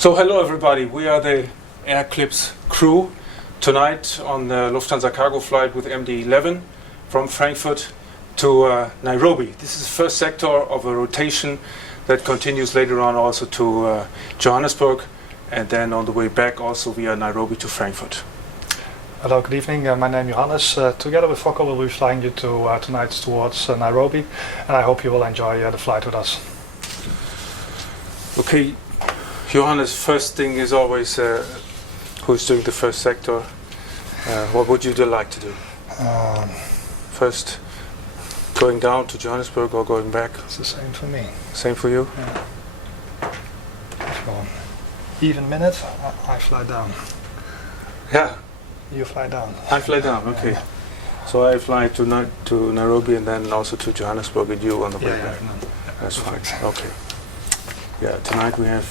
So hello everybody, we are the Air-Clips crew tonight on the Lufthansa Cargo flight with MD-11 from Frankfurt to Nairobi. This is the first sector of a rotation that continues later on also to Johannesburg, and then on the way back also via Nairobi to Frankfurt. Hello, good evening. My name is Johannes. Together with Fokko, we'll be flying you to tonight towards Nairobi, and I hope you will enjoy the flight with us. Okay, Johannes, first thing is always who's doing the first sector. What would you like to do? First, going down to Johannesburg or going back? It's the same for me. Same for you? Yeah. So, even minute, I fly down. Yeah. You fly down. I fly down, okay. Yeah. So I fly to Nairobi and then also to Johannesburg and you on the way back. Yeah, that's fine. Okay. Yeah, tonight we have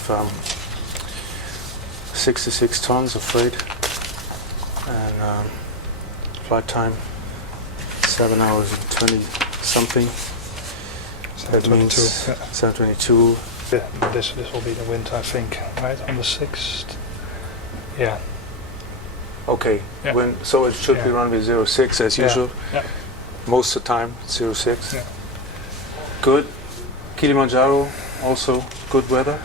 66 tons of freight and flight time 7 hours and 20 something. That means 7:22. Yeah, this will be the wind, I think, right on the 6th. Yeah. Okay. Yeah. So it should be runway 06 as usual. Yeah. Most of the time 06. Yeah. Good. Kilimanjaro also good weather,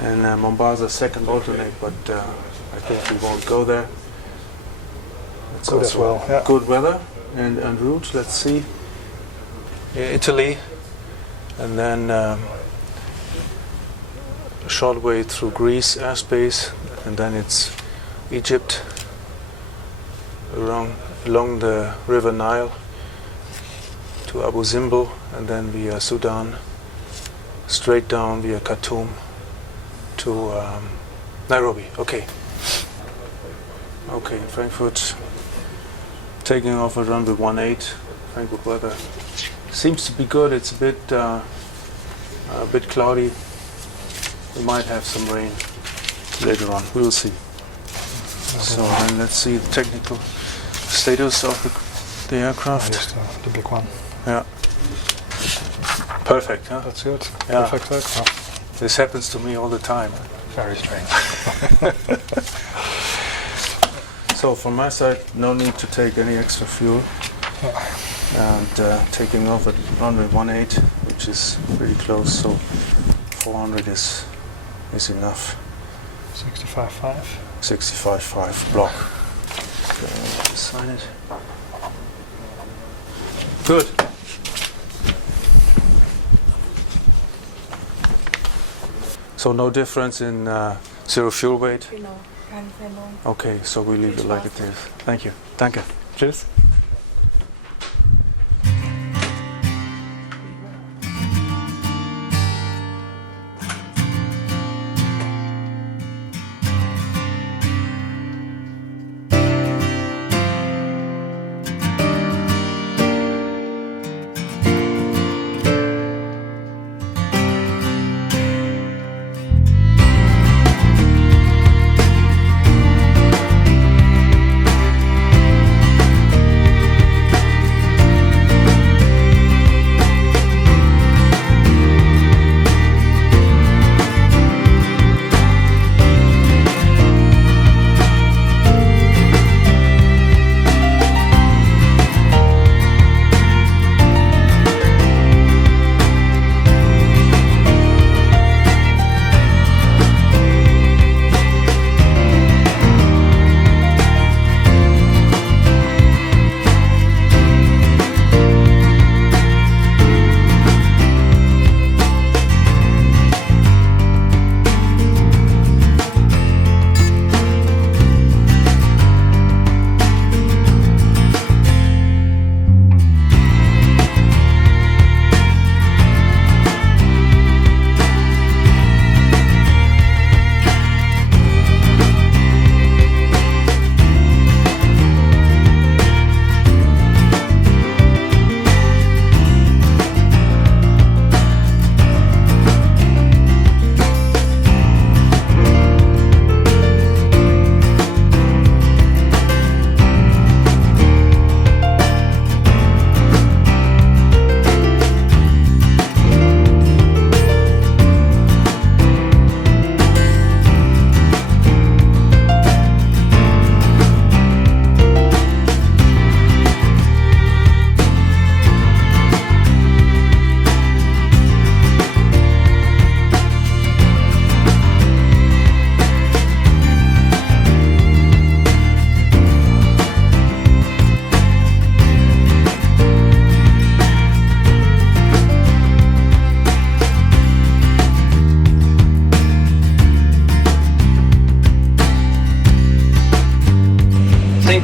and Mombasa second alternate, but I think we won't go there. It's good also as well. Yeah. Good weather and route. Let's see. Italy, and then a short way through Greece airspace, and then it's Egypt along the River Nile to Abu Simbel, and then via Sudan straight down via Khartoum to Nairobi. Okay. Okay, Frankfurt taking off at runway 18. Frankfurt weather seems to be good. It's a bit cloudy. We might have some rain later on. We will see. So and let's see the technical status of the aircraft. Just the big one. Yeah. Perfect, huh? That's good. Yeah. Perfect aircraft. This happens to me all the time. Very strange. So from my side, no need to take any extra fuel. And taking off at runway 18, which is pretty close, so 400 is enough. 65.5. 65.5 block. Okay, sign it. Good. So no difference in zero fuel weight? No. Okay, so we leave it like it is. Thank you. Danke. Cheers.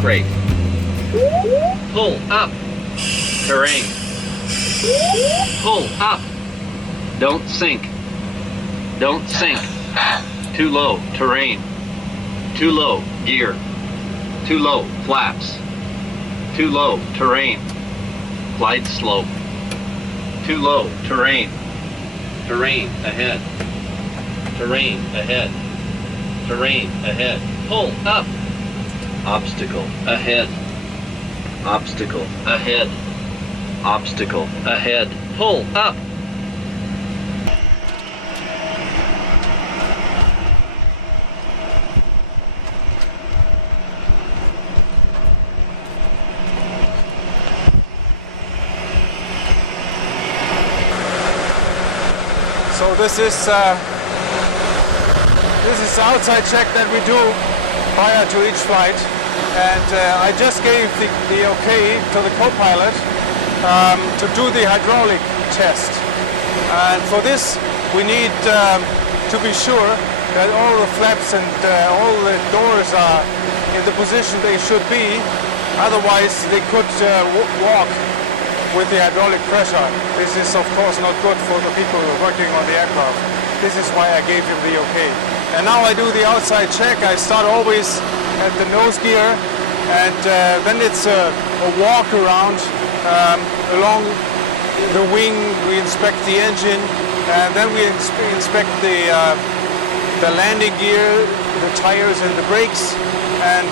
brake. Pull up. Terrain. Pull up. Don't sink. Don't sink. Too low. Terrain. Too low. Gear. Too low. Flaps. Too low. Terrain. Glide slope. Too low. Terrain. Terrain ahead. Terrain ahead. Terrain ahead. Pull up. Obstacle ahead. Obstacle ahead. Obstacle ahead. Pull up. So this is the outside check that we do prior to each flight, and I just gave the okay to the co-pilot to do the hydraulic test. And for this we need to be sure that all the flaps and all the doors are in the position they should be, otherwise they could walk with the hydraulic pressure. This is of course not good for the people working on the aircraft. This is why I gave him the okay. And now I do the outside check. I start always at the nose gear, and then it's a walk around along the wing. We inspect the engine, and then we inspect the landing gear, the tires and the brakes, and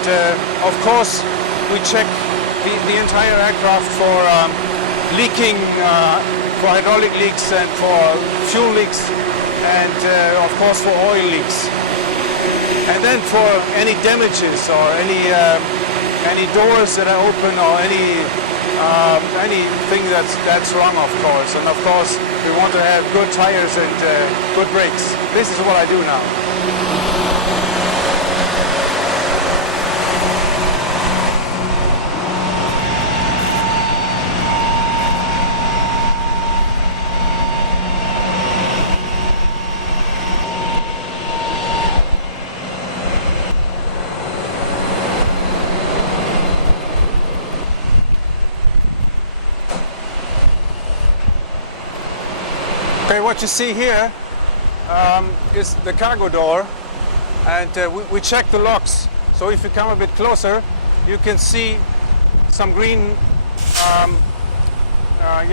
of course we check the entire aircraft for leaking, for hydraulic leaks and for fuel leaks, and of course for oil leaks. And then for any damages or any doors that are open or anything that's wrong, of course. And of course we want to have good tires and good brakes. This is what I do now. Okay, what you see here is the cargo door, and we check the locks. So if you come a bit closer, you can see some green,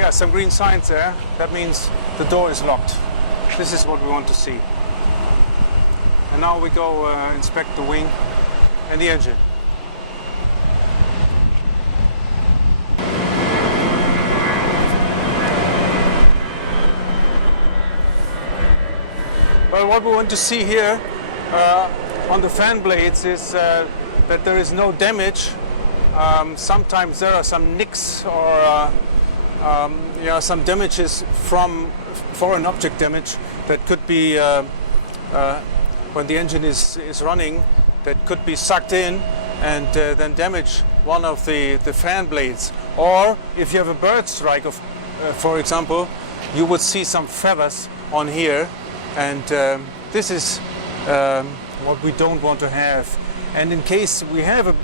some green signs there. That means the door is locked. This is what we want to see. And now we go inspect the wing and the engine. Well, what we want to see here on the fan blades is that there is no damage. Sometimes there are some nicks or some damages from foreign object damage that could be when the engine is running, that could be sucked in and then damage one of the fan blades. Or if you have a bird strike, for example, you would see some feathers on here. And this is what we don't want to have. And in case we have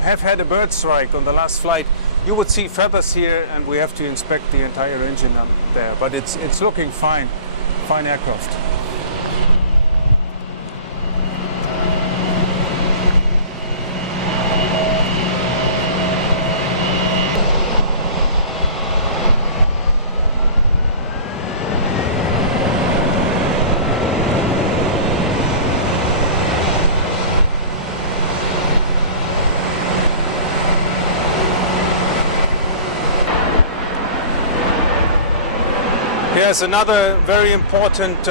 had a bird strike on the last flight, you would see feathers here, and we have to inspect the entire engine up there. But it's looking fine, fine aircraft. Yes, another very important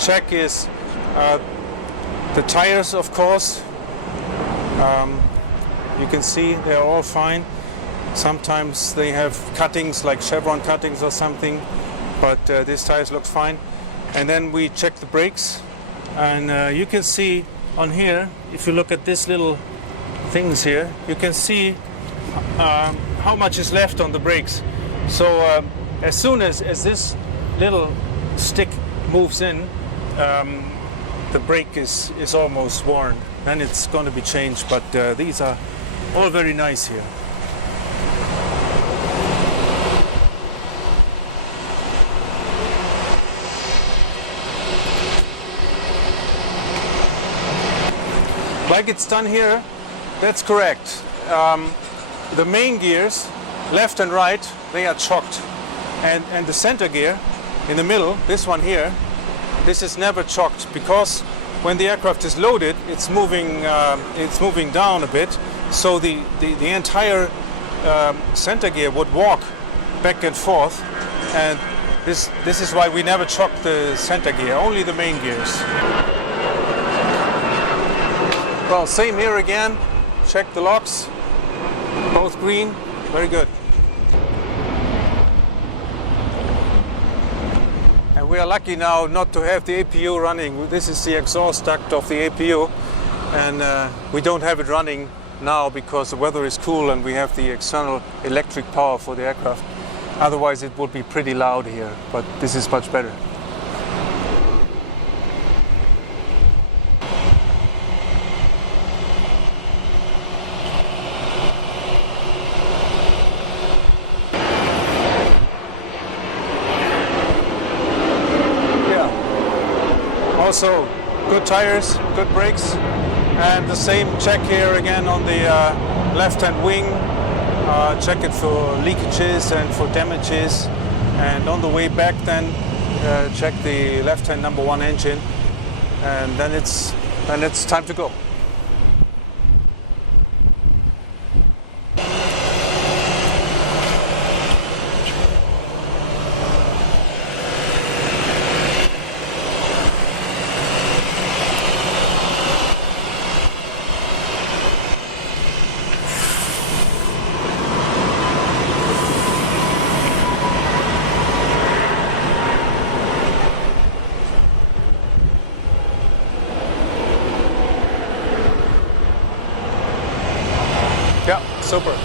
check is the tires, of course. You can see they're all fine. Sometimes they have cuttings, like chevron cuttings or something, but this tires looks fine. And then we check the brakes, and you can see on here, if you look at this little things here, you can see how much is left on the brakes. So as soon as this little stick moves in, the brake is almost worn. Then it's going to be changed. But these are all very nice here. Like it's done here, that's correct. The main gears, left and right, they are chocked. And the center gear in the middle, this one here, this is never chocked because when the aircraft is loaded, it's moving down a bit. So the entire center gear would walk back and forth. And this is why we never chock the center gear, only the main gears. Well, same here again. Check the locks. Both green. Very good. And we are lucky now not to have the APU running. This is the exhaust duct of the APU. And we don't have it running now because the weather is cool and we have the external electric power for the aircraft. Otherwise it would be pretty loud here, but this is much better. Also, good tires, good brakes, and the same check here again on the left-hand wing. Check it for leakages and for damages. And on the way back then, check the left-hand number 1 engine, and then it's time to go. Super.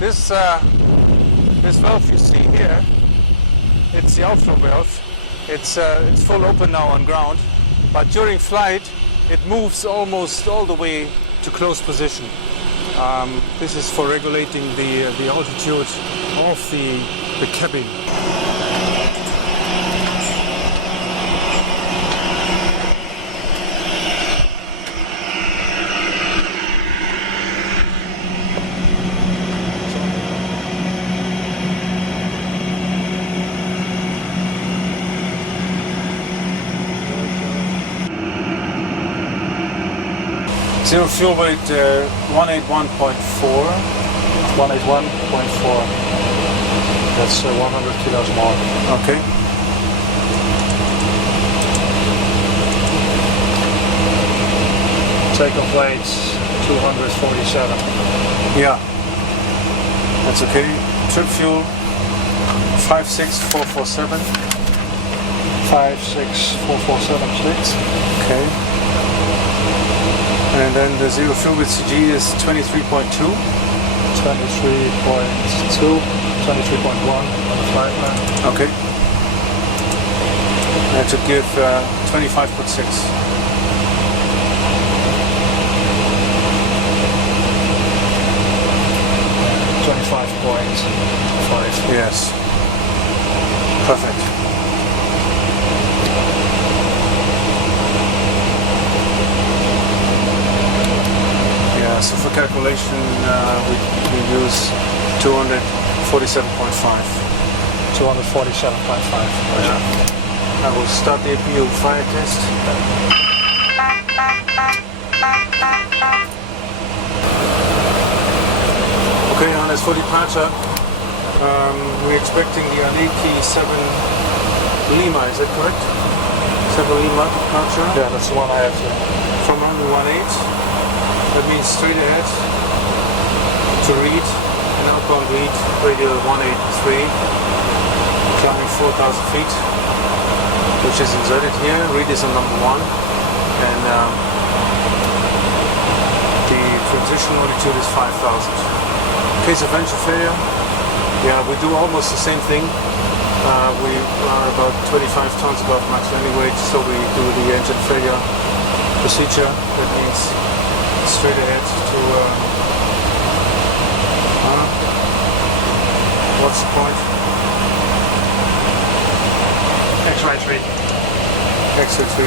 This valve you see here, it's the outflow valve. It's full open now on ground, but during flight it moves almost all the way to closed position. This is for regulating the altitude of the cabin. 0 fuel weight 181.4. 181.4. That's 100 kilos more. Okay. Takeoff weight 247. Yeah. That's okay. Trip fuel 56447. 56447 split. Okay. And then the 0 fuel with CG is 23.2. 23.2, 23.1 on the flight plan. Okay. That should give 25.6. 25.5. Yes. Perfect. So for calculation, we use 247.5. 247.5. I will start the APU fire test. Okay, Hannes, for departure, we're expecting the Aleki 7 Lima, is that correct? 7 Lima departure? Yeah, that's the one I have here. From runway 18. That means straight ahead to read, and outbound read, radial 183, climbing 4,000 feet, which is inserted here. Read is on number 1, and the transition altitude is 5,000. In case of engine failure, yeah, we do almost the same thing. We are about 25 tons above max landing weight, so we do the engine failure procedure. That means straight ahead to what's the point? X-ray 3. X-ray 3.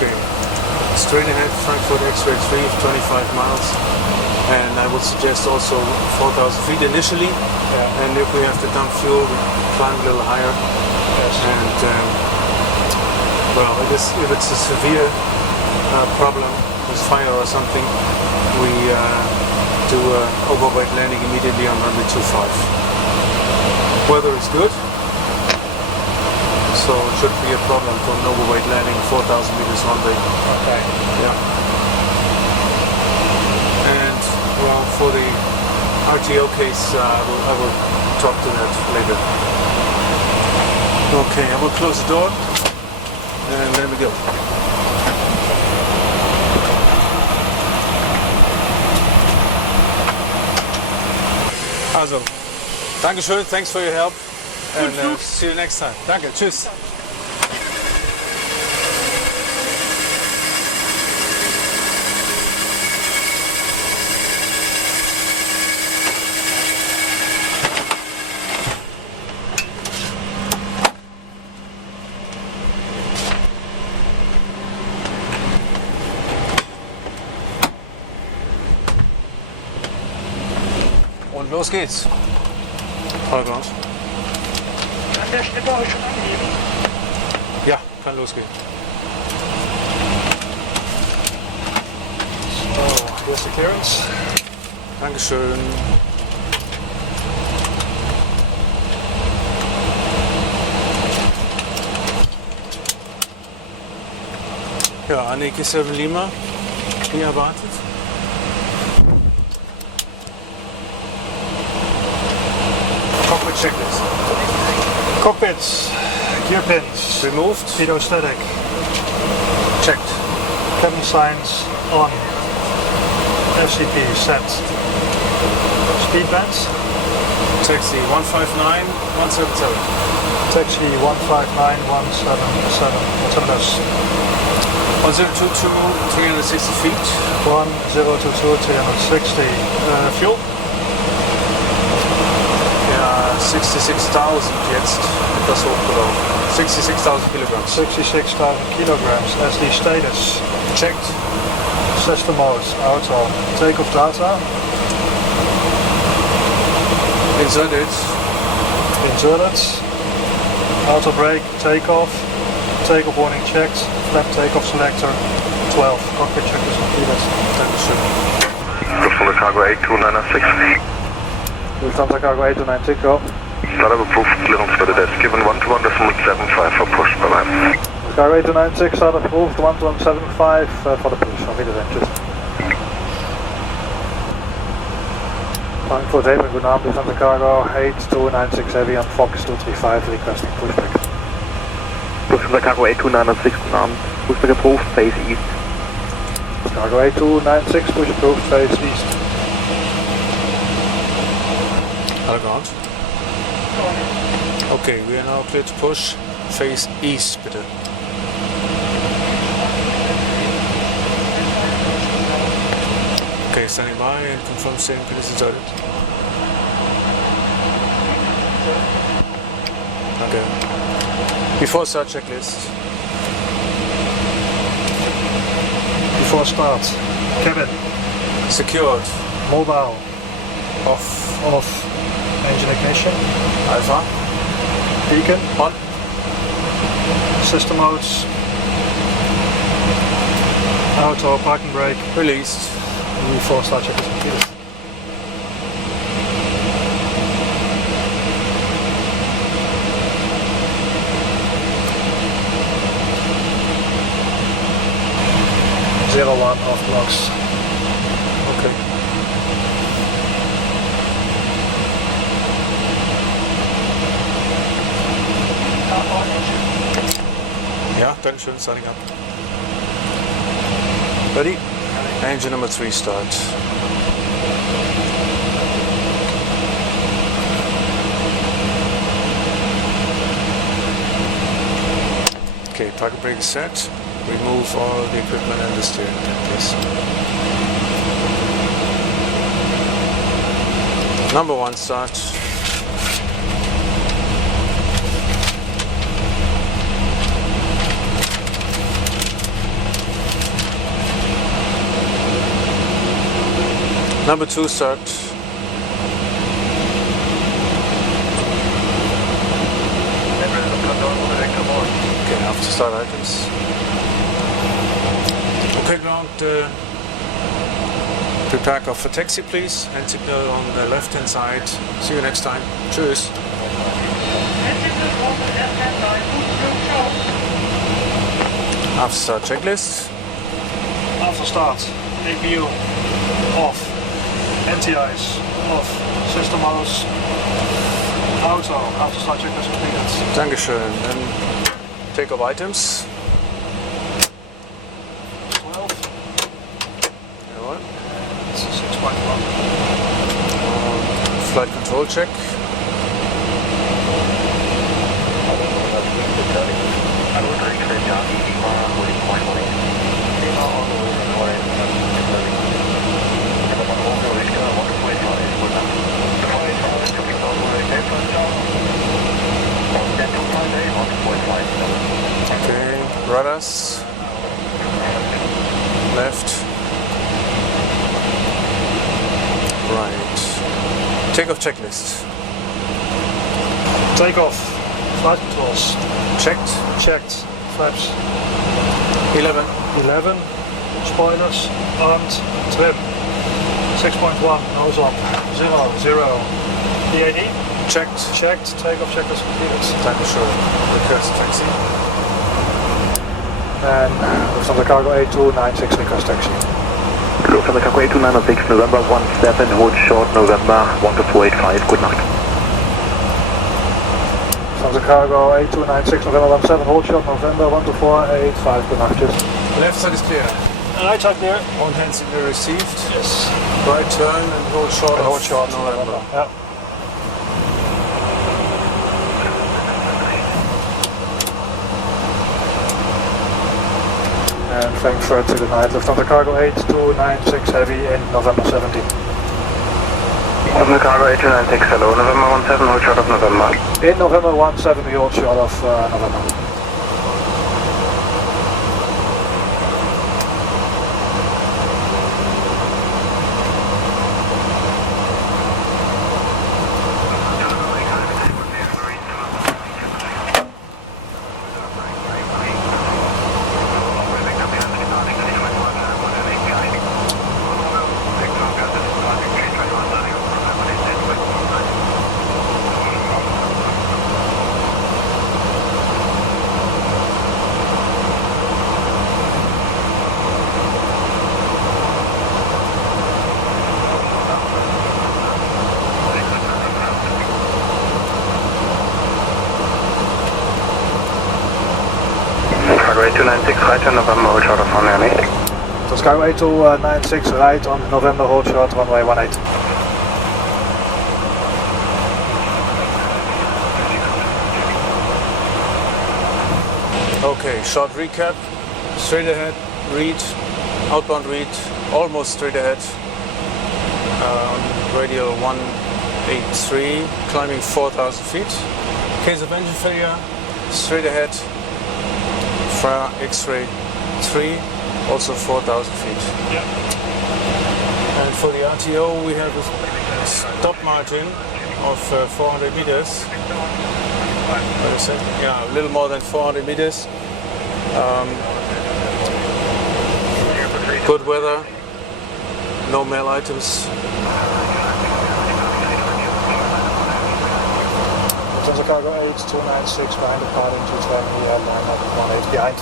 Okay. Straight ahead, Frankfurt X-ray 3, 25 miles. And I would suggest also 4,000 feet initially. Yeah. And if we have to dump fuel, we climb a little higher. Yes. And well, if it's a severe problem with fire or something, we do overweight landing immediately on runway 25. Weather is good, so it shouldn't be a problem for an overweight landing 4,000 meters runway. Okay. Yeah. And well, for the RTO case, I will talk to that later. Okay, I will close the door, and there we go. Also, Dankeschön, thanks for your help, and see you next time. Danke, tschüss. Und los geht's. Vollgas. Kann der Schlepper euch schon anheben? Ja, kann losgehen. So, here's the clearance. Dankeschön. Ja, Anneke 7 Lima, wie erwartet. Cockpit checklist. Cockpits, gear pins, Removed. pedostatic, Checked. cabin signs on, FCP set, speed bands, Taxi 159 177. taxi 159-177, what's on this? 1022 360 feet. 1022 360, fuel, Ja, 66.000 jetzt. Das hochgelaufen. 66.000 Kilograms. 66,000 kilograms as the status, Checked. system mode, auto, takeoff data, Inserted. inserted, auto brake, takeoff warning checked, flap takeoff selector, 12, cockpit check is completed. Dankeschön. Lufthansa Cargo 8296. Lufthansa Cargo 8296, go. Start of approved clearance for the desk. Given 121.75 for push. Bye-bye. Cargo 8296, start approved, 1175 for the push, on Wiedersehen, tschüss. Frankfurt Haven, good night, Lufthansa Cargo 8296 Heavy on Fox 235, requesting pushback. Lufthansa Cargo 8296, pushback approved, face east. Cargo 8296, push approved, face east. Alle ground. Okay, we are now clear to push. Face east, bitte. Okay, standing by and confirm same pin is inserted. Okay. Before start checklist. Before start, cabin, Secured. mobile, Off. off, engine ignition, Alpha. beacon, On. system modes, auto, parking brake, Released. before start check is completed. Zero one off blocks. Okay. Yeah, Dankeschön, starting up. Ready? Engine number 3 start. Okay, parking brake is set. Remove all the equipment and the steering, please. Number 1 start. Number 2 start. Okay, after start items. Okay, ground. Prepare for taxi, please, and signal on the left-hand side. See you next time. Tschüss. After start checklist. After start, APU off, NTIs off, system mouse auto. After start checklist completed. Dankeschön. Then take off items. 12. Jawohl. It's 6.1. Flight control check. Okay, rudders. Left. Right. Takeoff checklist. Takeoff. Flight controls. Checked. Checked. Flaps 11. 11. Spoilers. Armed. Trim. 6.1. Nose up. 0. PAD. Checked. Checked. Takeoff checklist completed. Dankeschön. Request taxi. And Lufthansa Cargo A296 request taxi. Lufthansa Cargo A296, November 17, hold short, November 12485, good night. Lufthansa Cargo A296, November 17, hold short, November 12485, good night. Cheers. Left side is clear. Right side clear. All hands signal received. Yes. Right turn and hold short. And hold short, November. Yeah. And Frankfurt to the night, Lufthansa Cargo 8296 heavy in November 17. Lufthansa Cargo 8296, hello, November 17, hold short of November. In November 17, we hold short of November. Cargo 8296, right on November, hold short of runway 18. Lufthansa Cargo 8296 right on November, hold short, runway 18. Okay, short recap. Straight ahead, read, outbound read, almost straight ahead. Radial 183, climbing 4,000 feet. Case of engine failure, straight ahead. FRA X-ray 3, also 4,000 feet. Yeah. And for the RTO, we have a stop margin of 400 meters. What is it? Yeah, a little more than 400 meters. Good weather, no mail items. Lufthansa Cargo 8296 behind the departing 220, we have 918 behind.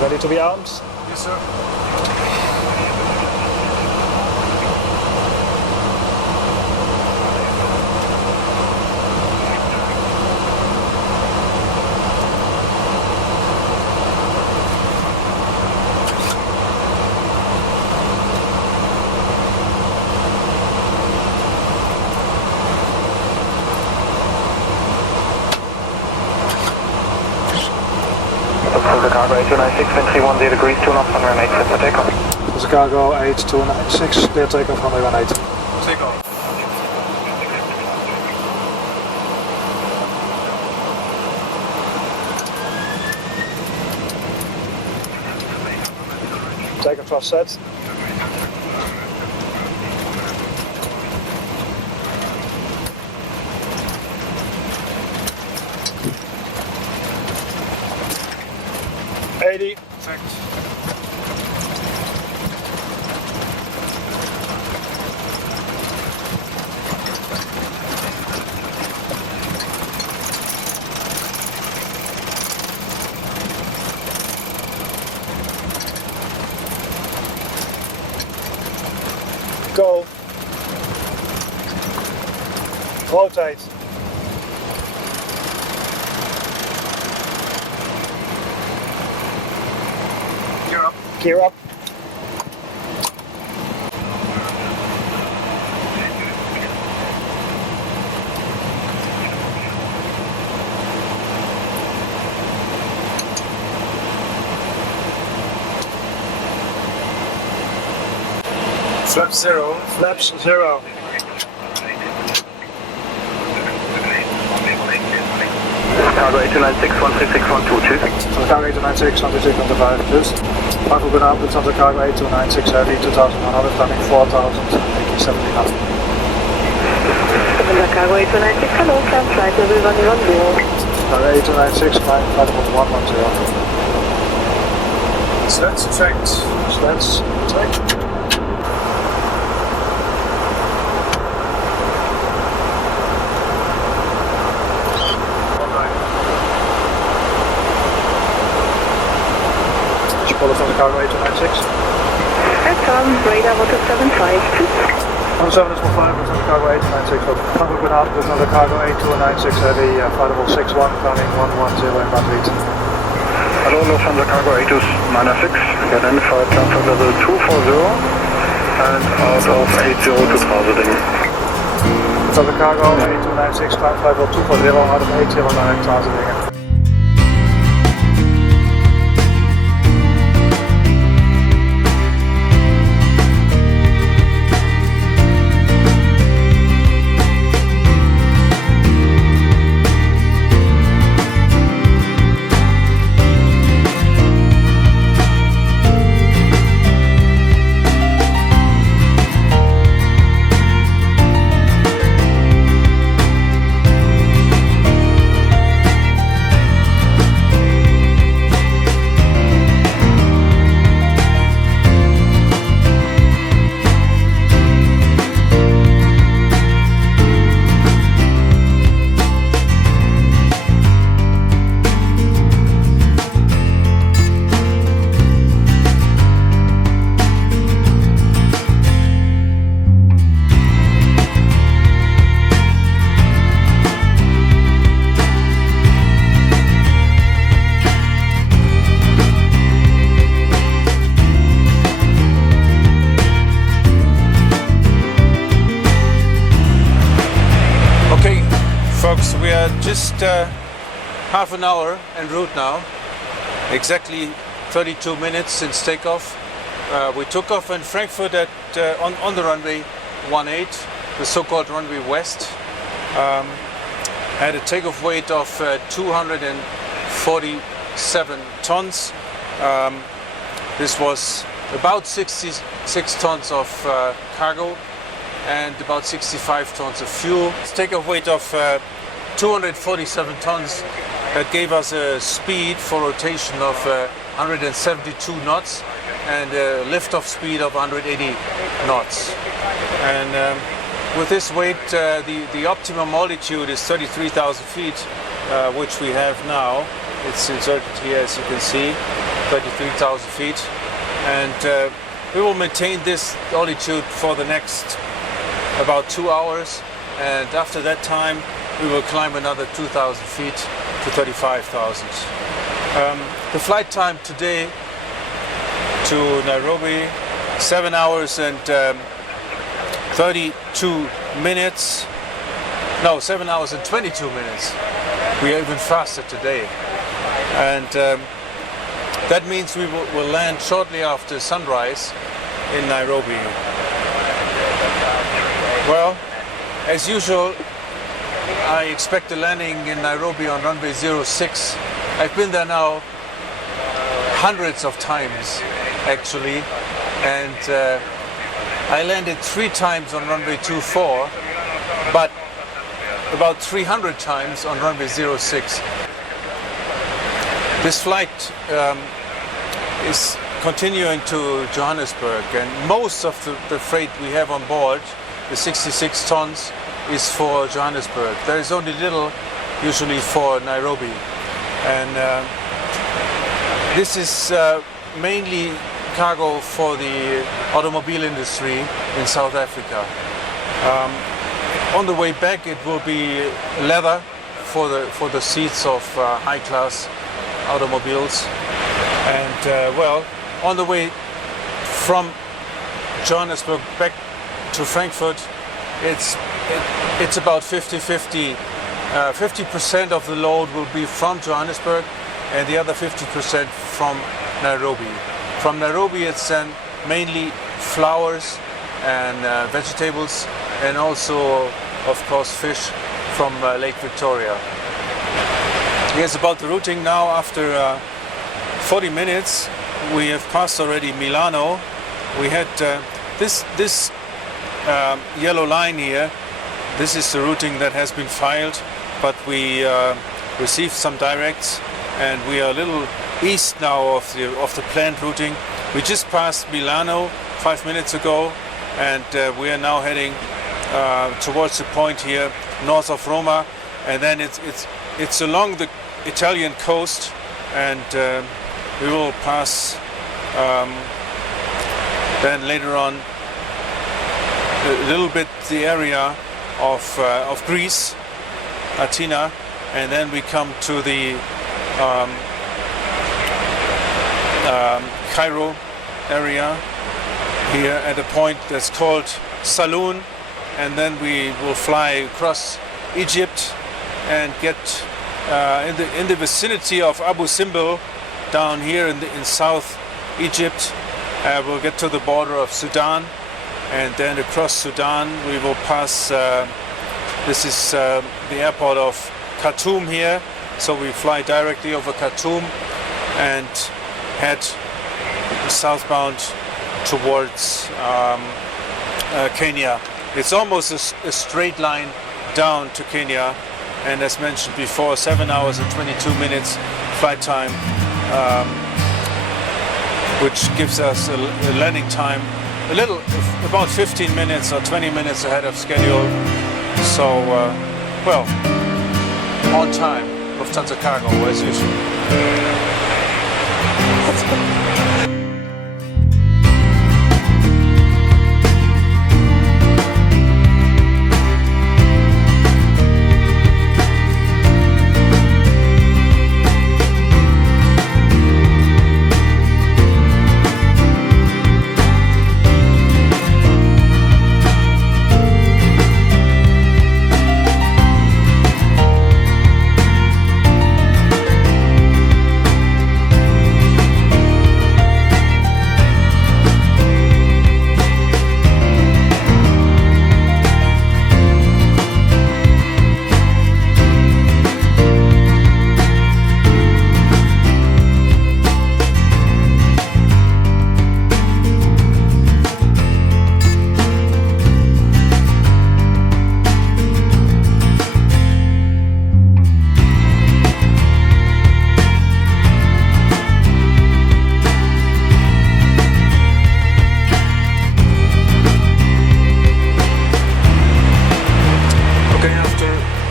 Ready to be armed? Yes, sir. Lufthansa Cargo 8296, wind 310 degrees, 2 knots, runway 18, set for takeoff. Lufthansa Cargo 8296, clear takeoff, runway 18. Takeoff. Takeoff thrust set. Perfect. Go. Rotate. Gear up. Flaps 0. Flaps 0. Cargo 8296, 136, 122. So Cargo 8296, 136, 125, just. Hartelijk bedankt, Lufthansa Cargo 8296 Heavy 2100, landing 4000, making 17 knots. Lufthansa Cargo 8296, hello, climb flight level 110. Cargo 8296, climb flight level 110. Slats checked. Slats checked. From the Cargo 8296. Radar 175. 17.5 from the Cargo 8296. Hartelijk bedankt, from the Cargo 8296 Heavy, flight level 61, landing 110 in Madrid. Hello, Lufthansa Cargo 8296, identified transfer level 240 and out of 80 to transiting. Lufthansa Cargo 8296, climb flight level 240, out of 80 landing transiting. Folks, we are just half an hour en route now, exactly 32 minutes since takeoff. We took off in Frankfurt at, on the runway 18, the so-called runway west. Had a takeoff weight of 247 tons. This was about 66 tons of cargo and about 65 tons of fuel. Takeoff weight of 247 tons. That gave us a speed for rotation of 172 knots and a lift-off speed of 180 knots. And with this weight, the optimum altitude is 33,000 feet, which we have now. It's inserted here, as you can see, 33,000 feet. And we will maintain this altitude for the next about 2 hours. And after that time, we will climb another 2,000 feet to 35,000. The flight time today to Nairobi, 7 hours and 32 minutes. No, 7 hours and 22 minutes. We are even faster today. And That means we will land shortly after sunrise in Nairobi. Well, as usual, I expect a landing in Nairobi on runway 06. I've been there now hundreds of times, actually, and I landed 3 times on runway 24, but about 300 times on runway 06. This flight is continuing to Johannesburg, and most of the freight we have on board, the 66 tons, is for Johannesburg. There is only little usually for Nairobi, and this is mainly cargo for the automobile industry in South Africa. On the way back it will be leather for the seats of high-class automobiles, and well, on the way from Johannesburg back to Frankfurt, it's about 50-50. 50% of the load will be from Johannesburg, and the other 50% from Nairobi. From Nairobi, it's then mainly flowers and vegetables, and also, of course, fish from Lake Victoria. Here's about the routing now. After 40 minutes, we have passed already Milano. We had this yellow line here. This is the routing that has been filed, but we received some directs, and we are a little east now of the planned routing. We just passed Milano 5 minutes ago, and we are now heading towards the point here north of Roma, and then it's along the Italian coast, and we will pass then later on a little bit the area of Greece, Athena, and then we come to the Cairo area here at a point that's called Saloon, and then we will fly across Egypt and get in the vicinity of Abu Simbel down here in South Egypt. We'll get to the border of Sudan, and then across Sudan we will pass, this is the airport of Khartoum here, so we fly directly over Khartoum and head southbound towards Kenya. It's almost a straight line down to Kenya, and as mentioned before, 7 hours and 22 minutes flight time, which gives us a landing time about 15 minutes or 20 minutes ahead of schedule. So, well, on time, Lufthansa Cargo as usual.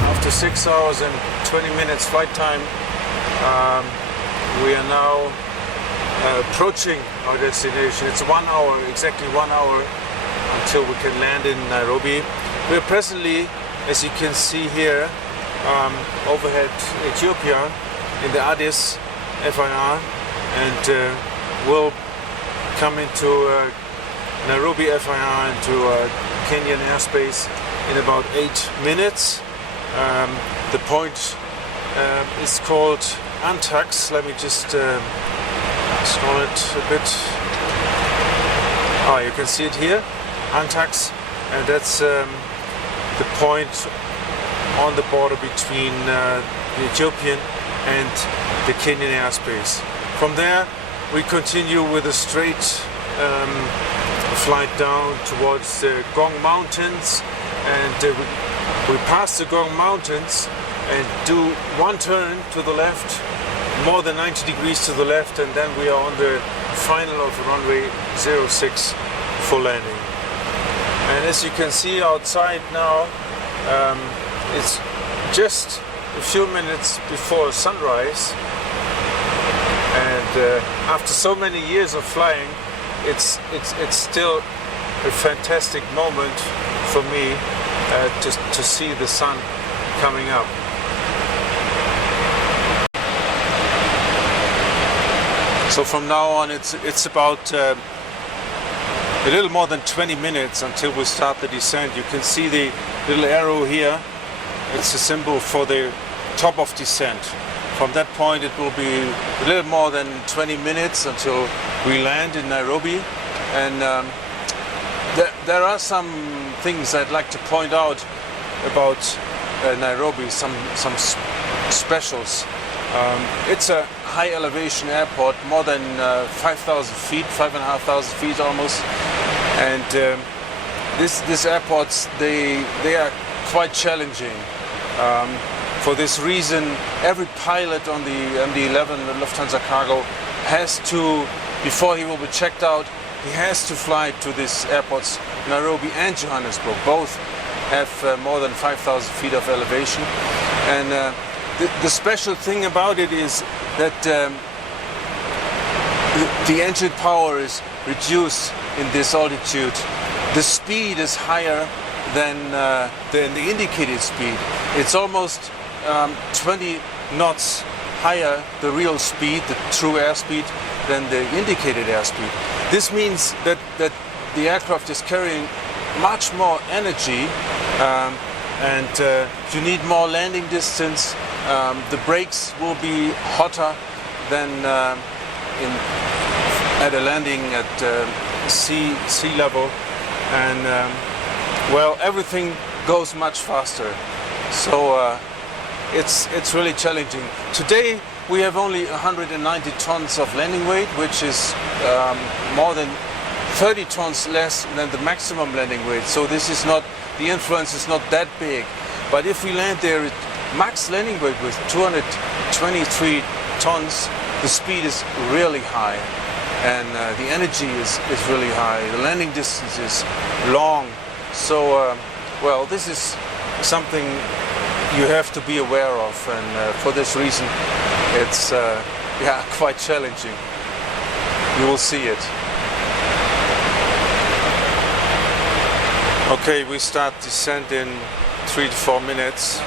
After 6 hours and 20 minutes flight time, we are now approaching our destination. It's 1 hour, exactly 1 hour until we can land in Nairobi. We are presently, as you can see here, overhead Ethiopia in the Addis FIR, and we'll come into Nairobi FIR into Kenyan airspace in about 8 minutes. The point is called Antax. Let me just Install it a bit. You can see it here, Antax, and that's the point on the border between the Ethiopian and the Kenyan airspace. From there, we continue with a straight flight down towards the Gong Mountains, and we pass the Gong Mountains and do one turn to the left, more than 90 degrees to the left, and then we are on the final of runway 06 full landing. And as you can see outside now, it's just a few minutes before sunrise, and after so many years of flying, it's still a fantastic moment for me to see the sun coming up. So from now on, it's about a little more than 20 minutes until we start the descent. You can see the little arrow here. It's a symbol for the top of descent. From that point, it will be a little more than 20 minutes until we land in Nairobi. And there are some things I'd like to point out about Nairobi, some specials. It's a high elevation airport, more than 5,000 feet, 5,500 feet almost. And these airports, they are quite challenging. For this reason, every pilot on the MD-11, the Lufthansa Cargo, has to, before he will be checked out, he has to fly to these airports, Nairobi and Johannesburg. Both have more than 5,000 feet of elevation. And the special thing about it is that the engine power is reduced in this altitude. The speed is higher than the indicated speed. It's almost 20 knots higher, the real speed, the true airspeed, than the indicated airspeed. This means that the aircraft is carrying much more energy, and you need more landing distance. The brakes will be hotter than at a landing at sea level, and well, everything goes much faster. So it's really challenging. Today we have only 190 tons of landing weight, which is more than 30 tons less than the maximum landing weight. So this is not, the influence is not that big. But if we land there at max landing weight with 223 tons, the speed is really high, and the energy is really high. The landing distance is long. So well, this is something you have to be aware of, and for this reason it's yeah, quite challenging. You will see it. Okay, we start descent in 3 to 4 minutes.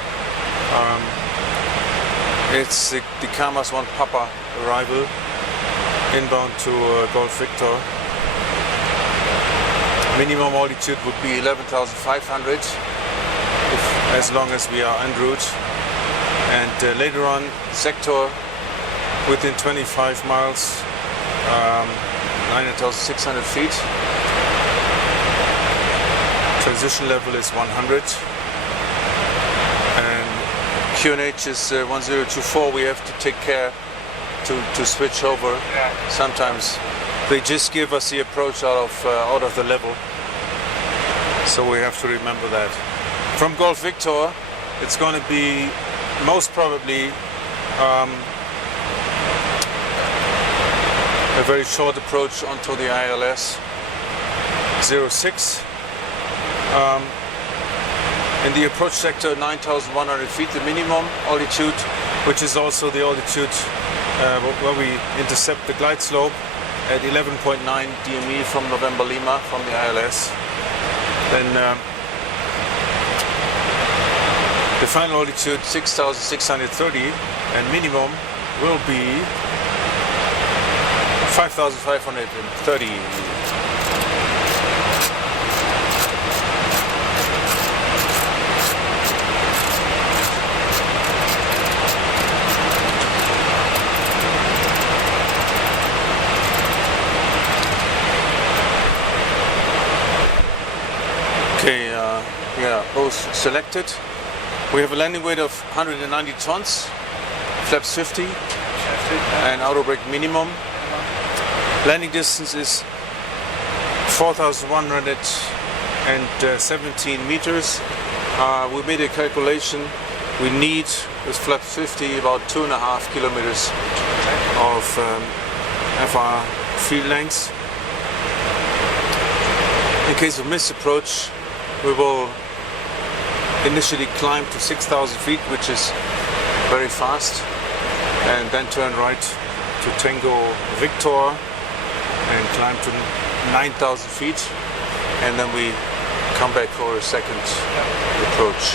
It's the Kamas 1 Papa arrival, inbound to Golf Victor. Minimum altitude would be 11,500 as long as we are en route. And later on, sector within 25 miles, 9,600 feet. Transition level is 100. And QNH is 1024. We have to take care to switch over. Sometimes they just give us the approach out of the level, so we have to remember that. From Golf Victor, it's going to be most probably a very short approach onto the ILS 06. In the approach sector, 9,100 feet, the minimum altitude, which is also the altitude where we intercept the glide slope at 11.9 DME from November Lima from the ILS. Then the final altitude 6,630, and minimum will be 5,530. selected. We have a landing weight of 190 tons, flaps 50, and auto brake minimum. Landing distance is 4,117 meters. We made a calculation. We need, with flap 50, about 2.5 kilometers of FR field length. In case of misapproach, we will initially climb to 6,000 feet, which is very fast, and then turn right to Tango Victor and climb to 9,000 feet, and then we come back for a second approach.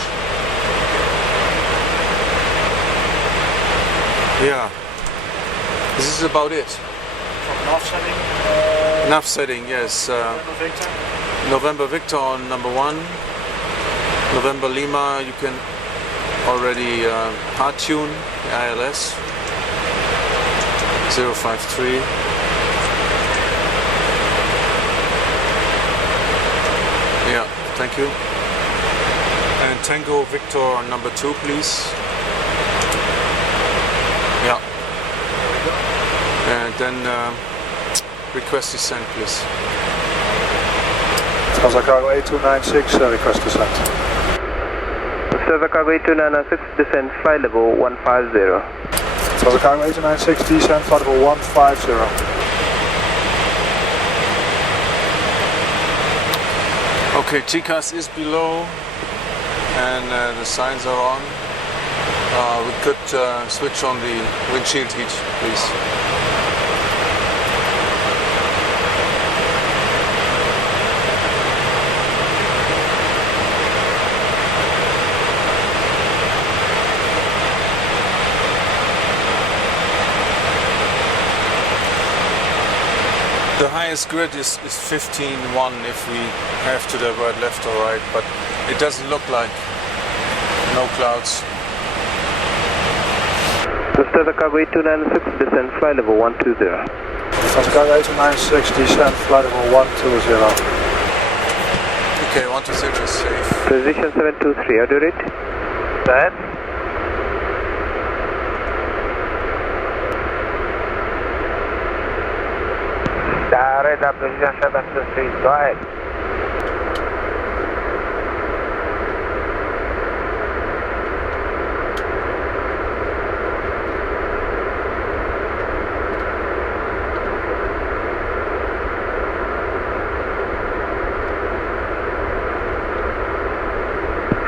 Yeah, this is about it. From nav setting? Nav setting, yes. Victor? November Victor on number 1. November Lima, you can already hard tune the ILS. 053. Yeah, thank you. And Tango Victor on number 2, please. Yeah. And then request descent, please. Lufthansa Cargo 8296, request descent. Lufthansa Cargo 8296, descent, flight level 150. Lufthansa Cargo 8296, descent, flight level 150. Okay, TCAS is below and the signs are on. We could switch on the windshield heat, please. The highest grid is 15.1 if we have to divert left or right, but it doesn't look like. No clouds. Lufthansa Cargo 8296, descent, flight level 120. Lufthansa Cargo 8296, descent, flight level 120. Okay, 120 is safe. Position 723, order it. Go ahead. Radar position 723, go ahead.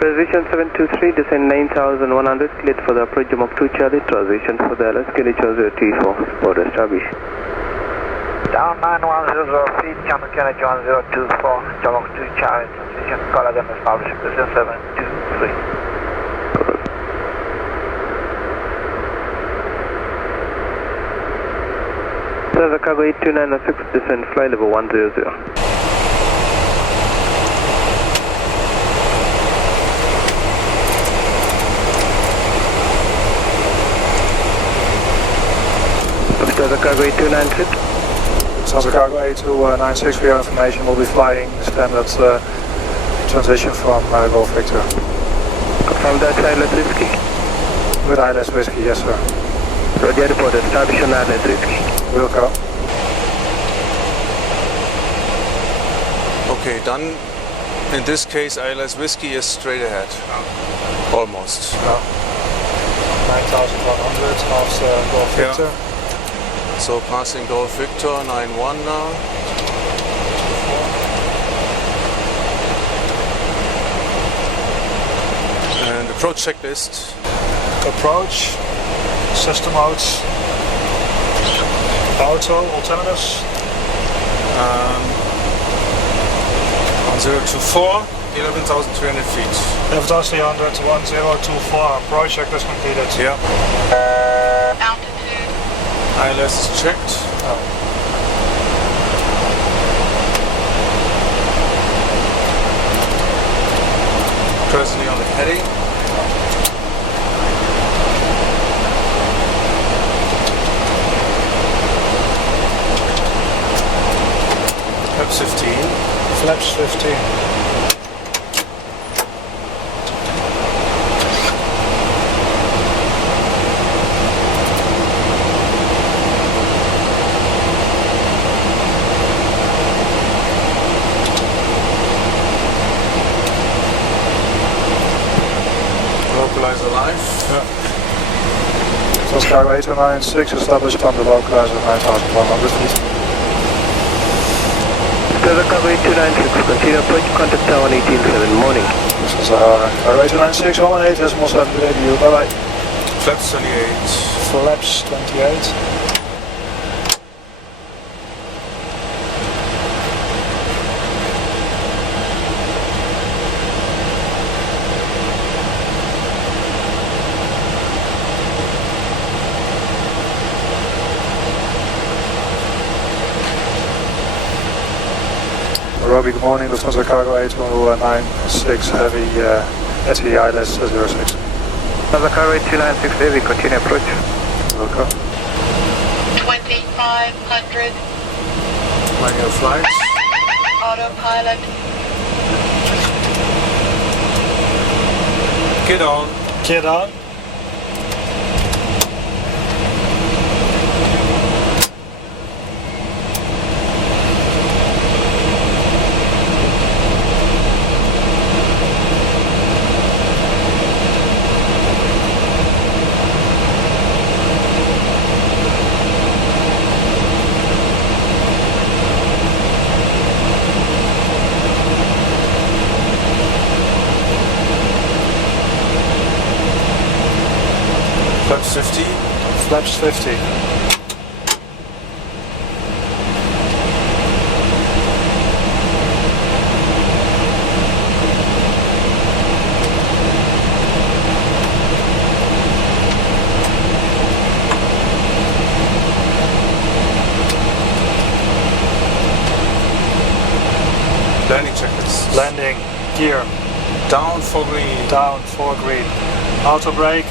Position 723, descend 9,100, cleared for the approach Mach 2 Charlie, transition for the LS, Kennedy 0T4, support established. Down 9100 feet, channel Kennedy 1024, Mach 2 Charlie, transition, call again established, position 723. Lufthansa Cargo 8296, descend, flight level 100. Lufthansa Cargo 8296. Lufthansa Cargo 8296, for your information, will be flying standard transition from Golf Victor. Confirm that ILS Whiskey. With ILS Whiskey, yes sir. Roger, report establish on ILS Whiskey. Will go. Okay, done. In this case, ILS Whiskey is straight ahead. Almost. 9100 after Golf Victor. Yeah. So passing Golf Victor, 91 now. And approach checklist. Approach, system modes, auto, alternatives. 1024, 11,300 feet. 11,300, 1024, approach checklist completed. Yeah. Altitude. ILS is checked. Presently on the heading. Flaps 15. Flaps 15. Cargo 8296 established under localizer 9100 feet. Lufthansa Cargo 8296, continue approach, contact tower 187, morning. This is Cargo 8296, 18, decimal 7, good day to you, bye bye. Flaps 28. Flaps 28. Robbie, good morning. Lufthansa Cargo 8296 Heavy SEI less 06. Lufthansa Cargo 8296 Heavy, continue approach. Welcome. 2500 Manual flights. autopilot. Get on. Get on. Flaps 50. Flaps 50. Landing checklist. Landing. Gear. Down for green. Down for green. Auto brake.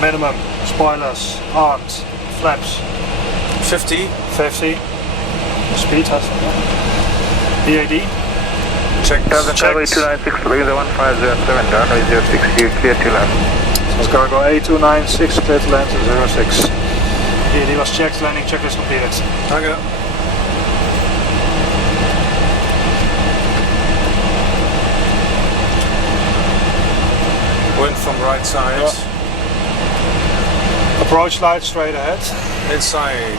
Minimum. Spoilers. Armed. Flaps. 50. 50. Speed test. EAD. Check. Lufthansa Cargo 8296, Lufthansa 1507, runway 06, you clear to land. Lufthansa Cargo 8296, clear to land 06. EAD was checked, landing checklist completed. Okay. Wind from right side. Yeah. Approach light straight ahead. Inside.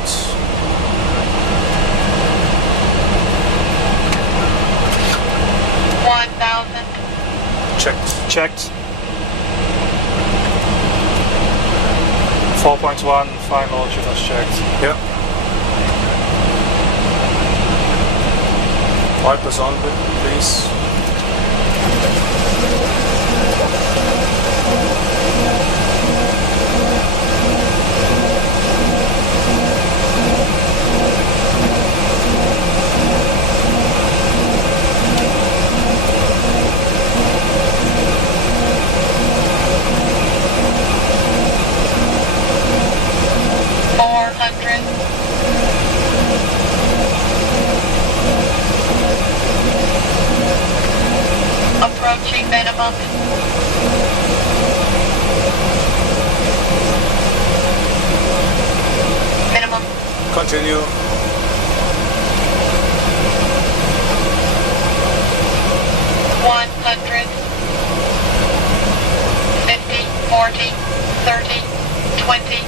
1000 Checked. Checked. 4.1, final altitude was checked. Yeah. Wipers on, please. approaching minimum. Minimum. Continue. $100, 50, 40, 30, 20,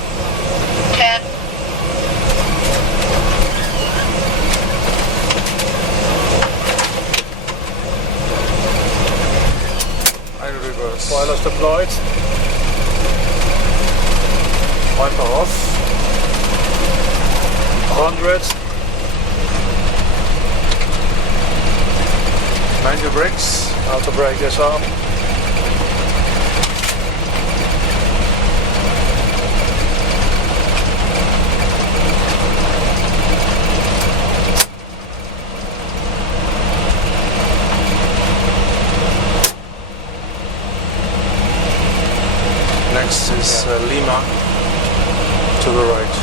10. Reverse. Spoilers deployed. Wiper off. 100. Mind your brakes. Auto brake disarm. Next is Lima to the right.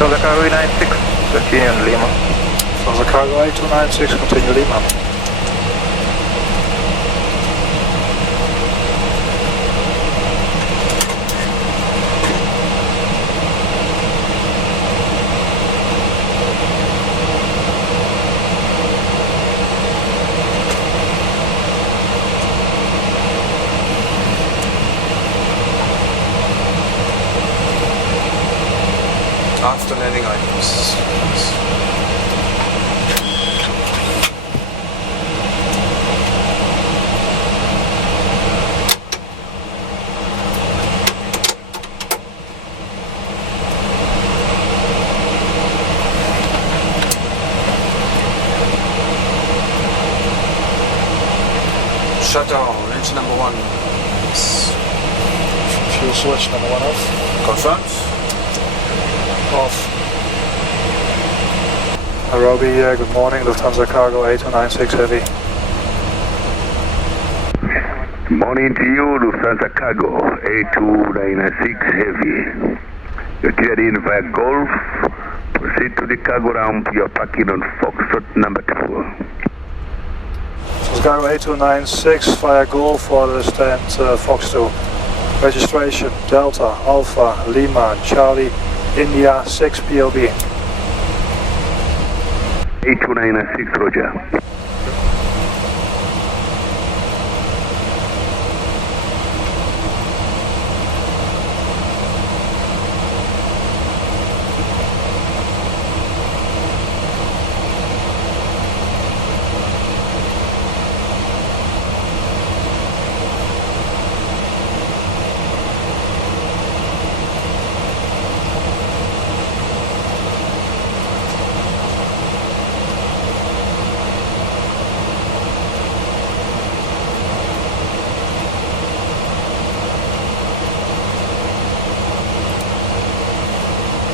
Lufthansa Cargo 96, continue on Lima. Lufthansa Cargo 8296, continue Lima. Shutdown, engine number 1. Fuel switch number 1 off. Confirmed. Off. Nairobi, good morning, Lufthansa Cargo 8296 Heavy. Morning to you, Lufthansa Cargo 8296 Heavy. You're cleared in via Golf. Proceed to the cargo ramp. You're parking on Foxtrot number 2. Cargo 8296 via Golf for the stand Fox 2. Registration Delta Alpha Lima Charlie India 6 POB. 8296 Roger.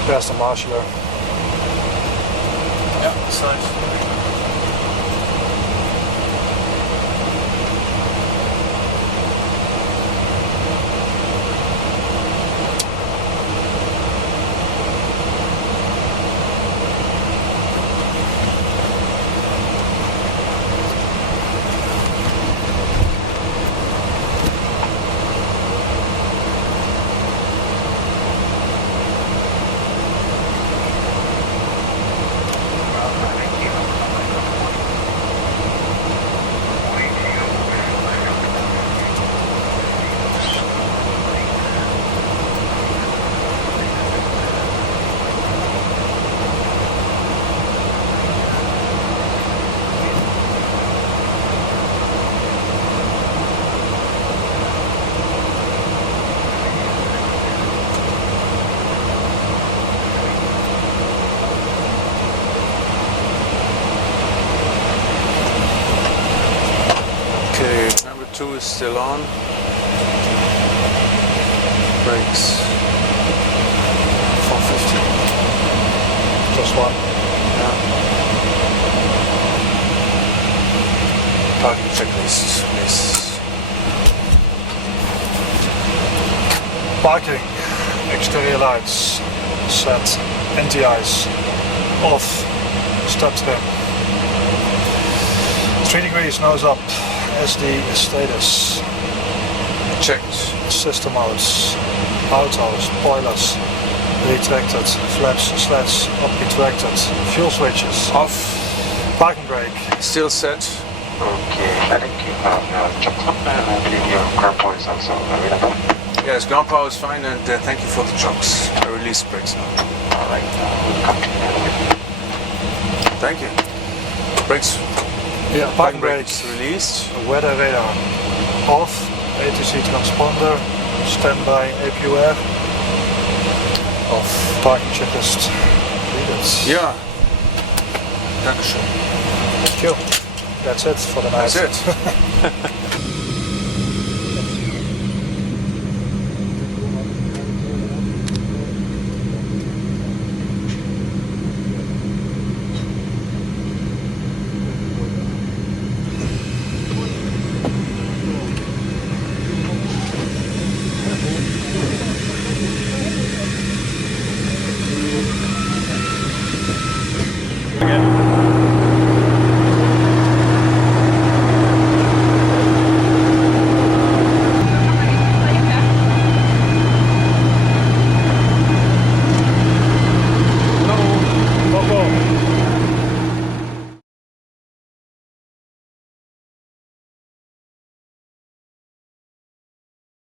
There's the marshaller. Yeah, side. Number 2 is still on. Brakes. 450. Just one. Yeah. Parking checklist, please. Parking. Exterior lights. Set. NTIs. Off. Step trim. 3 degrees, nose up. SD status. Checked. System modes. Autos. Boilers. Retracted. Flaps, slats. Up retracted. Fuel switches. Off. Parking brake. Still set. Okay, I think you have your chocks up and I believe your ground power is also available. Yes, ground power is fine, and thank you for the chocks. I release brakes now. Alright, we'll come to that. Thank you. Brakes. Yeah, parking brake. Released. Weather radar off. ATC transponder. Standby APUR. Off. Parking checklist. Completed. Yeah. Dankeschön. Thank you. That's it for the night. That's it.